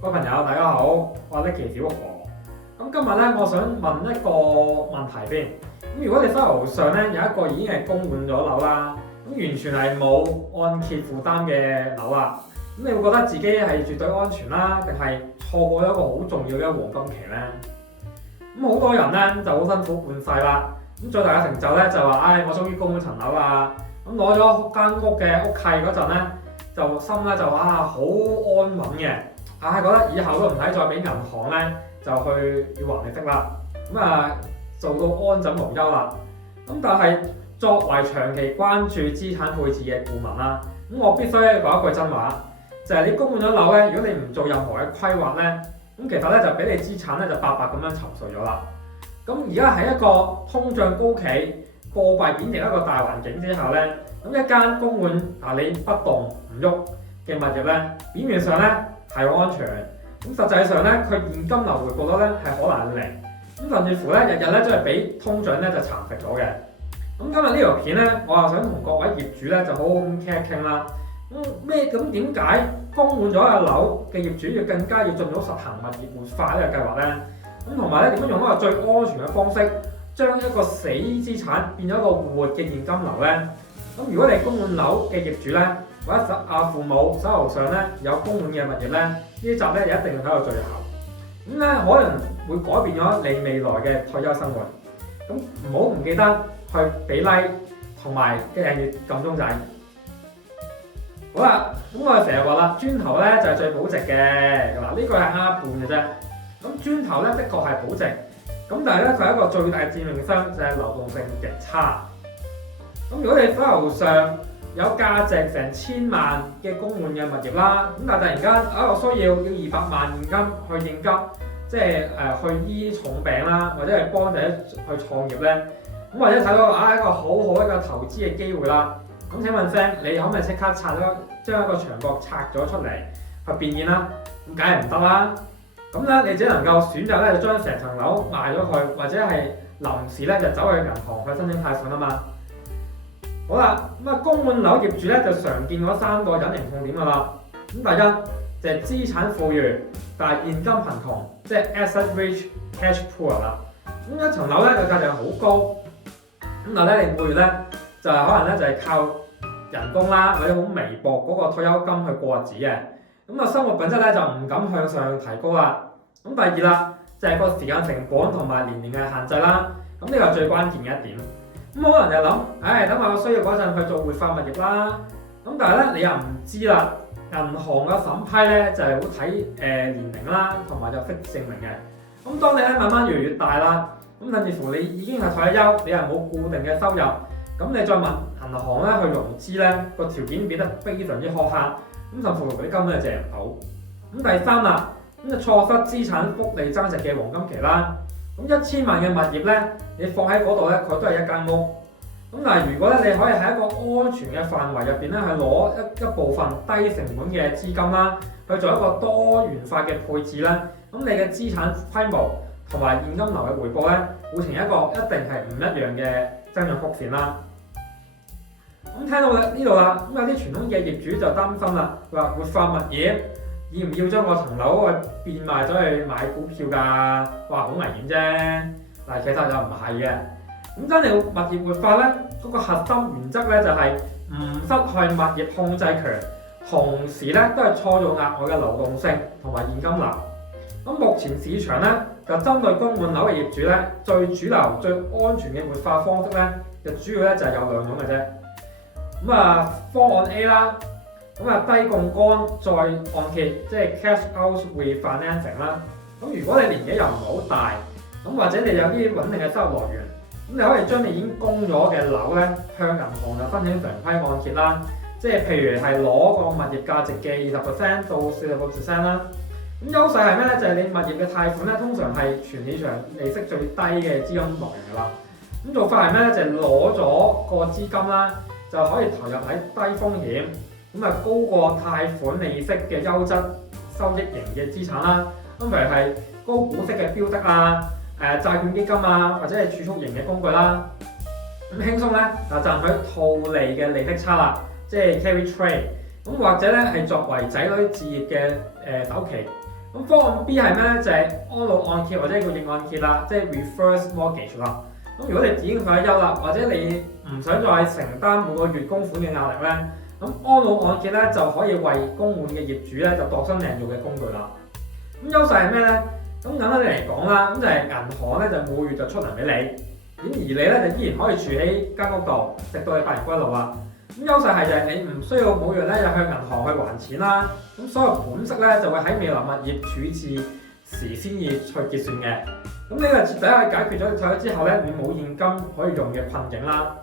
各位朋友，大家好，我係 Nicky 小何。咁今日咧，我想問一個問題先。咁如果你手頭上咧有一個已經係供滿咗樓啦，咁完全係冇按揭負擔嘅樓啦，咁你會覺得自己係絕對安全啦，定係錯過一個好重要嘅黃金期咧？咁好多人咧就好辛苦半世啦，咁最大嘅成就咧就話，我終於供咗層樓啦。咁攞咗間屋嘅屋契嗰陣咧，就心咧就好安穩嘅。覺得以後都唔使再俾銀行咧，就去要還利息啦。做到安枕無憂啦。咁但係作為長期關注資產配置嘅顧問啦，咁我必須講一句真話，就係你供滿咗樓咧，如果你唔做任何嘅規劃咧，咁其實咧就俾你資產咧就白白咁樣沉睡咗啦。咁而家喺一個通脹高企、貨幣貶值一個大環境之下咧，咁一間供滿你不動唔喐嘅物業咧，表面上咧係好安全，咁實際上咧佢現金流回報率咧係可能係零，咁甚至乎咧日日咧都係俾通脹咧就蠶食咗嘅。咁今日呢條片咧，我又想同各位業主咧就好好咁傾一傾啦。咁點解供滿咗嘅樓嘅業主要更加要盡早實行物業活化呢個計劃咧？咁同埋咧點樣用一個最安全嘅方式，將一個死資產變咗一個活嘅現金流咧？咁如果你供滿樓嘅業主咧，或者父母手頭上咧有供滿嘅物業咧，呢集咧就一定要睇到最後。咁咧可能會改變咗你未來嘅退休生活。咁唔記得去俾 like 同埋訂閱撳鐘仔。好啦，咁我哋成日話啦，磚頭咧就係最保值嘅。嗱，呢個係啱一半嘅啫。咁磚頭咧的確係保值，咁但係咧佢係一個最大致命傷就係流動性極差。咁如果你手頭上有價值成1000萬嘅供滿嘅物業啦，咁但係突然間我需要200萬現金去應急，即係去醫重病啦，或者係幫仔去創業咧，咁或者睇到一個好好一個投資嘅機會啦。咁請問聲，你可唔可以即刻將一個牆角拆咗出嚟去變現啦？咁梗係唔得啦。咁咧你只能夠選擇咧就將成層樓賣咗佢，或者係臨時咧就走去銀行去申請貸款啊嘛。好啦，供滿樓業主咧就常見嗰3個隱形痛點噶啦。咁第一就係資產富裕，但係現金貧窮，即係 asset rich cash poor 啦。咁一層樓咧個價值好高，咁但係咧你每月咧就係可能咧就係靠人工啦，或者好微薄嗰個退休金去過日子嘅。咁生活品質咧就唔敢向上提高啦。咁第二啦就係個時間成本同埋年齡嘅限制啦。咁呢個係最關鍵嘅一點。咁可能就諗，等我需要嗰陣去做活化物業啦。咁但係咧，你又唔知啦，銀行嘅審批咧就係好睇年齡啦，同埋就識證明嘅。咁當你咧慢慢越嚟越大啦，咁甚至乎你已經係退休，你係冇固定嘅收入，咁你再問銀行咧去融資咧，個條件變得非常之苛刻，咁甚至乎你根本係借唔到。咁第三啦，咁就錯失資產複利增值嘅黃金期啦。咁1000萬嘅物業咧，你放喺嗰度咧，佢都係一間屋。咁但係如果咧，你可以喺一個安全嘅範圍入邊咧，去攞一部分低成本嘅資金啦，去做一個多元化嘅配置咧，咁你嘅資產規模同埋現金流嘅回報咧，會呈一個一定係唔一樣嘅增長曲線啦。咁聽到呢度啦，咁有啲傳統嘅業主就擔心啦，話活化物業要唔要將個層樓變賣咗去買股票㗎？哇，好危險啫！嗱，其實就唔係嘅。咁真係物業活化咧，嗰個核心原則咧就係唔失去物業控制權，同時咧都係創造額外嘅流動性同埋現金流。咁目前市場咧就針對供滿樓嘅業主咧，最主流、最安全嘅活化方式咧，就主要咧就係有2種嘅啫。方案 A 啦，低槓桿再按揭，即係 cash out refinancing 啦。咁如果你年紀又唔係好大，咁或者你有啲穩定嘅收入來源，咁你可以將你已經供咗嘅樓咧，向銀行就申請常規按揭啦。即係譬如係攞個物業價值嘅20%到40%啦。咁優勢係咩咧？就係你物業嘅貸款咧，通常係全市場利息最低嘅資金來源㗎啦。咁做法係咩咧？就係攞咗個資金啦，就可以投入喺低風險，高過貸款利息嘅優質收益型嘅資產啦。咁譬如係高股息嘅標的啊、債券基金啊，或者係儲蓄型嘅工具啦。咁輕鬆咧就賺取套利嘅利息差啦，即係 carry trade。咁或者咧係作為仔女置業嘅首期，咁方案 B 係咩咧？就係安老按揭或者叫逆按揭啦，即係 reverse mortgage 啦。咁如果你已經退咗休啦，或者你唔想再承擔每個月供款嘅壓力咧，咁安老按揭咧就可以為供滿嘅業主咧就度身訂造嘅工具啦。咁優勢係咩咧？咁簡單啲嚟講啦，咁就係銀行咧就每月就出糧俾你，咁而你咧就依然可以住喺間屋度，直到你百年歸老啦。咁優勢係就係你唔需要每月咧就向銀行去還錢啦，咁所有款式咧就會喺未來物業處置時先至去結算嘅。咁呢個徹底係解決咗退休之後咧你冇現金可以用嘅困境啦。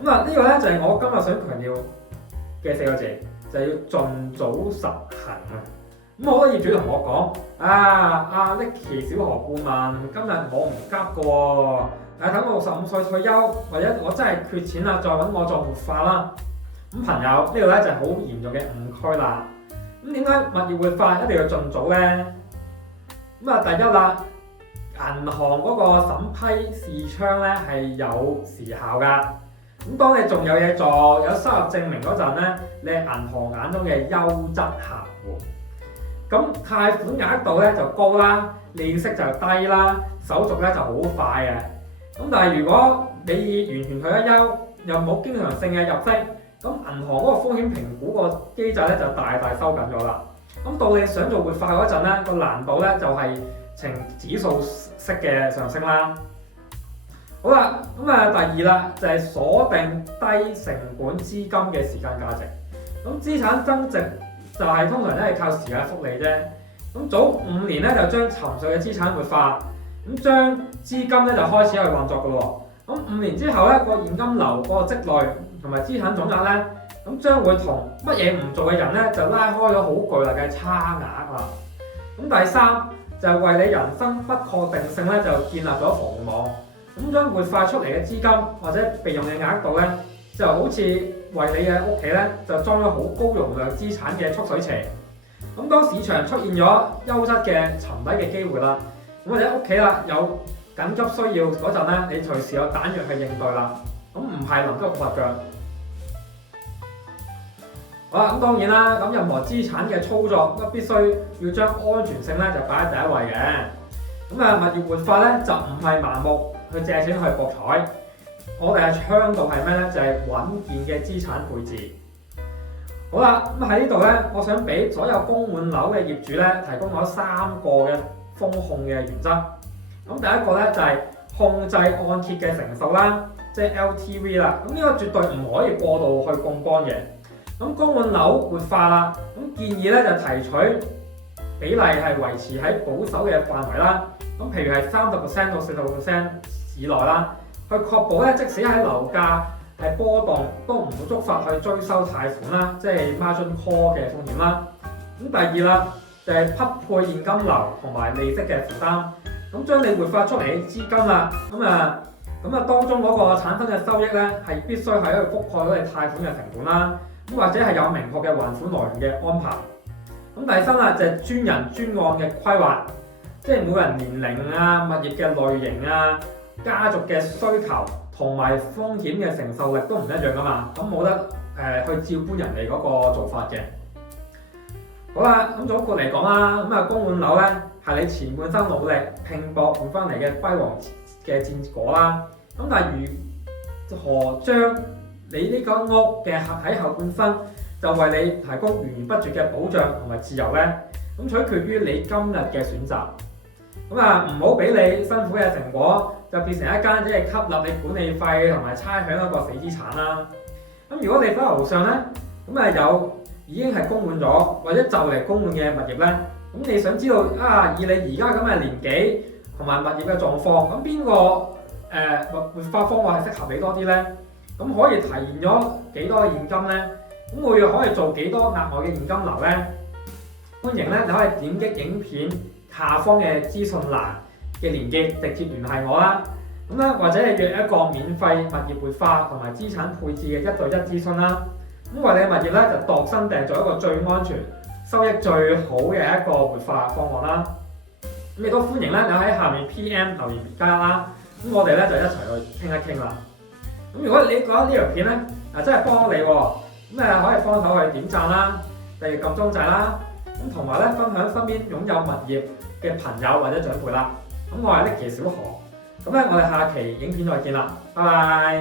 咁呢個咧就係我今日想強調嘅4個字，就係要盡早實行啊！咁好多業主同我講：阿 Nicky 小何顧問，今日我唔急嘅喎，等我65歲退休，或者我真係缺錢啦，再揾我做活化啦。咁朋友呢個咧就係好嚴重嘅誤區啦。咁點解物業活化一定要盡早咧？咁第一啦，銀行嗰個審批視窗咧係有時效㗎。咁當你仲有嘢做、有收入證明嗰陣咧，你係銀行眼中嘅優質客戶。咁貸款額度咧就高啦，利息就低啦，手續咧就好快嘅。咁但係如果你完全退咗休，又冇經常性嘅入息，咁銀行嗰個風險評估個機制咧就大大收緊咗啦。咁到你想做活化嗰陣咧，個難度咧就係呈指數式嘅上升啦。好啦，咁第二啦，就係鎖定低成本資金嘅時間價值。咁資產增值就係通常咧係靠時間複利啫。咁早5年咧就將沉睡嘅資產活化，咁將資金咧就開始去運作噶咯。咁5年之後咧個現金流個積累同埋資產總額咧，咁將會同乜嘢唔做嘅人咧就拉開咗好巨大嘅差額啦。咁第三就係為你人生不確定性咧就建立咗防護網。咁將活化出嚟嘅資金或者備用嘅額度咧，就好似為你嘅屋企咧就裝咗好高容量資產嘅蓄水池。咁當市場出現咗優質嘅沉底嘅機會啦，咁或者屋企啦有緊急需要嗰陣咧，你隨時有彈藥去應對啦。咁唔係臨急抱佛腳。好啦，咁當然啦，咁任何資產嘅操作都必須要將安全性咧就擺喺第一位嘅。咁物業活化咧就唔係盲目去借錢去博彩，我哋係倡導係咩咧？就係穩健嘅資產配置。好啦，咁喺呢度咧，我想俾所有供滿樓嘅業主咧提供咗3個嘅風控嘅原則。咁第一個咧就係控制按揭嘅成數啦，即係 LTV 啦。咁呢個絕對唔可以過度去槓桿嘅。咁供滿樓活化啦，咁建議咧就提取比例係維持喺保守嘅範圍啦。咁譬如係30%到40%以內啦，去確保咧，即使喺樓價係波動，都唔會觸發去追收貸款啦，即係 margin call 嘅風險啦。咁第二啦，就係匹配現金流同埋利息嘅負擔。咁將你活化出嚟嘅資金啦，咁當中嗰個產生嘅收益咧，係必須係去覆蓋到你貸款嘅成本啦。咁或者係有明確嘅還款來源嘅安排。咁第三啦，就係專人專案嘅規劃。即係每個人年齡啊、物業嘅類型啊、家族嘅需求同埋風險嘅承受力都唔一樣噶嘛，咁冇得去照搬人哋嗰個做法嘅。好啦，咁總括嚟講啦，供滿樓咧係你前半生努力拼搏換翻嚟嘅輝煌嘅戰果啦。咁但係如何將你呢間屋嘅喺後半生就為你提供源源不絕嘅保障同埋自由咧？咁取決於你今日嘅選擇。唔好俾你辛苦嘅成果就變成一間只係吸納你管理費同埋差餉一個死資產啦。咁如果你手頭上咧，有已經係供滿咗或者就嚟供滿嘅物業咧，咁你想知道以你而家咁嘅年紀同埋物業嘅狀況，咁邊個活化方案係適合你多啲咧？咁可以提現咗幾多嘅現金咧？咁每月可以做幾多額外嘅現金流咧？歡迎咧，你可以點擊影片下方嘅資訊欄嘅連結，直接聯繫我啦。或者係約一個免費物業活化同埋資產配置嘅1對1諮詢啦。為你嘅物業咧就度身訂做一個最安全、收益最好嘅一個活化方案啦。亦都歡迎咧，你喺下面 PM 留言加啦。我哋咧就一齊去傾一傾啦。如果你覺得呢條片咧真係幫到你喎，可以幫手去點讚啦，例如撳鐘仔啦。咁同埋咧分享身邊擁有物業嘅朋友或者長輩啦。咁我係 Nicky 小何，咁咧我哋下期影片再見啦，拜拜。